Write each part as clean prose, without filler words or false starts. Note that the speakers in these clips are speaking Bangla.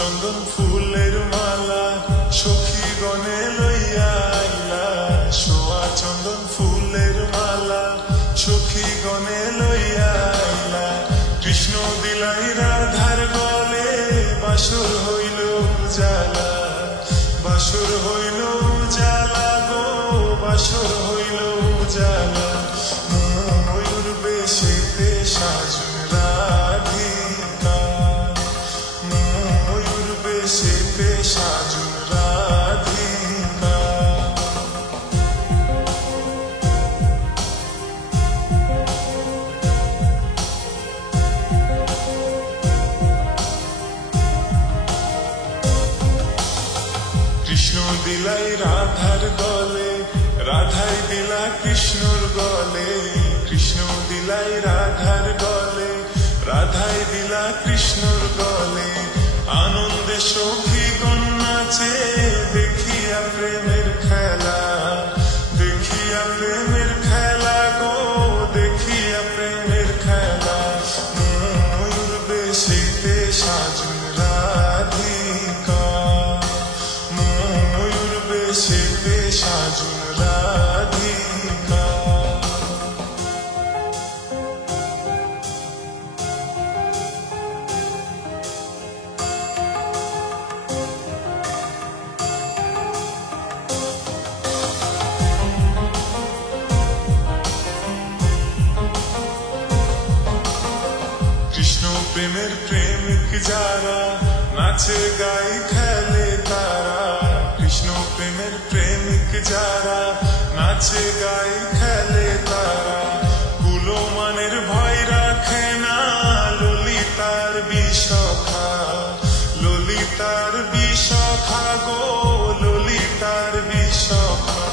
চন্দন ফুলের মালা সখী গনে লইয়া আইলা, সোয়া চন্দন ফুলের মালা সখী গনে লইয়া আইলা। কৃষ্ণ দিলাই রাধার গলে, বাসর হইল উজালা, বাসর হইল উজালা গো, বাসর হইল উজালা। ময়ূর বেশেতে সাজন রাধিকা, ময়ূর বেশেতে সাজন রাধিকা। কৃষ্ণ দিলাই রাধার গলে, রাধাই দিলা কৃষ্ণর গলে, কৃষ্ণ দিলাই রাধার গলে, রাধাই দিলা কৃষ্ণর গলে। আনন্দে সখীগণ নাচে দেখিয়া প্রেমের খেলা, দেখিয়া প্রেমের খেলা গো, দেখিয়া প্রেমের খেলা। ময়ূর বেশেতে সাজন রাধিকা, ময়ূর বেশেতে সাজন রাধিকা। কৃষ্ণ প্রেমের প্রেমিক যারা, নাচে গাই খেলে তারা। কৃষ্ণ প্রেমের প্রেমিক যারা, নাচে গাই খেলে তারা। কুলমানের ভয় রাখে না ললিতার বিশখা, ললিতার বিশখা গো, ললিতার বিশখা।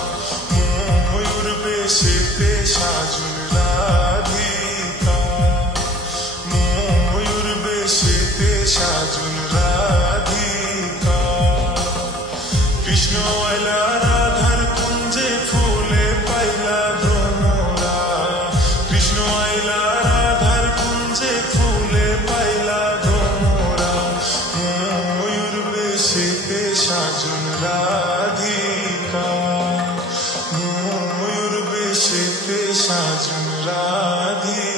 ময়ূর বেশেতে সাজন রাধিকা, ময়ূর বেশেতে সাজন রাধিকা। কৃষ্ণ আইলা রাধার কুঞ্জে, ফুলে পাইলা ভ্রমরা। কৃষ্ণ আইলা রাধার কুঞ্জে, ফুলে পাইলা ভ্রমরা। ময়ূর বেশেতে সাজন রাধিকা, ময়ূর বেশেতে সাজন রাধিকা।